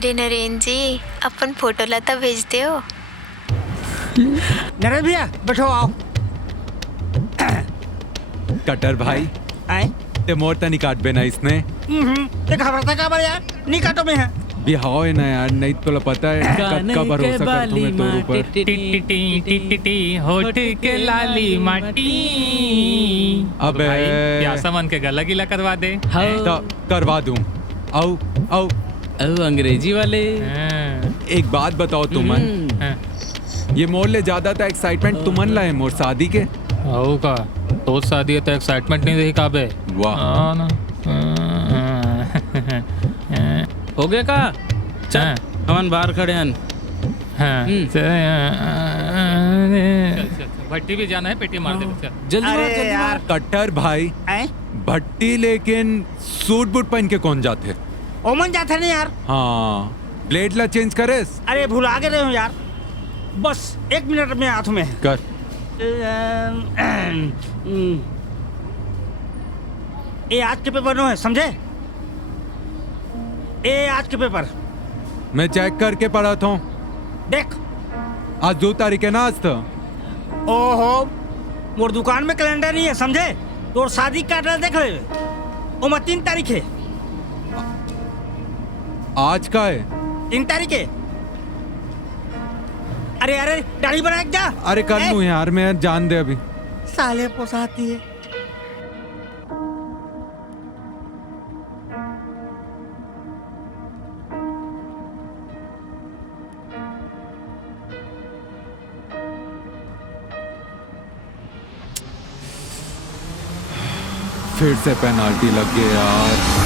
अरे नरेंद्र जी, अपन फोटो लाता भेजते हो। नरेंद्र भैया बैठो आओ। कटर भाई आए ते मोर तनी काट बेना इसने ये घबराता का बार यार, नहीं काटो में है। बिहाव है ना यार, नहीं तो पता है कब का भरोसा कर तुम्हें तोर ऊपर। टिटी होठ के लाली माटी। अबे भाई प्यासा मन के गला गीला करवा दे। तो करवा दूं। आओ आओ अंग्रेजी वाले। एक बात बताओ तुमन, ये मोर ले ज्यादा था एक्साइटमेंट तुमन लाए मोर शादी के। हो का तो शादी है तो एक्साइटमेंट नहीं रही काबे। वाह ना हो गया का? चल हमन बाहर खड़े हन। भट्टी भी जाना है, पेटी मार दे। जल्दी मार, अरे जल्दी यार कट्टर भाई आए भट्टी लेकिन सूट बूट पहन के कौन जाते? ओमन जाते नहीं यार। हाँ ब्लेड ला चेंज करेस अरे भुला के रहे हो यार, बस 1 मिनट में हाथ में है। कर। ये आज के पेपर नो है, समझे? ये आज के पेपर मैं चेक करके पढ़ा था। देख। आज 2 तारीख है ना आज तो। ओहो, मोर दुकान में कैलेंडर नहीं है, समझे? तोर शादी का एड्रेस देख ले। ओमा 3 तारीख है। आज का है? 3 तारीख है। अरे अरे दाढ़ी बना के जा। अरे कर लूं यार, मैं जान दे अभी। साले पोसाती है। फिर से पेनाल्टी लग गई यार।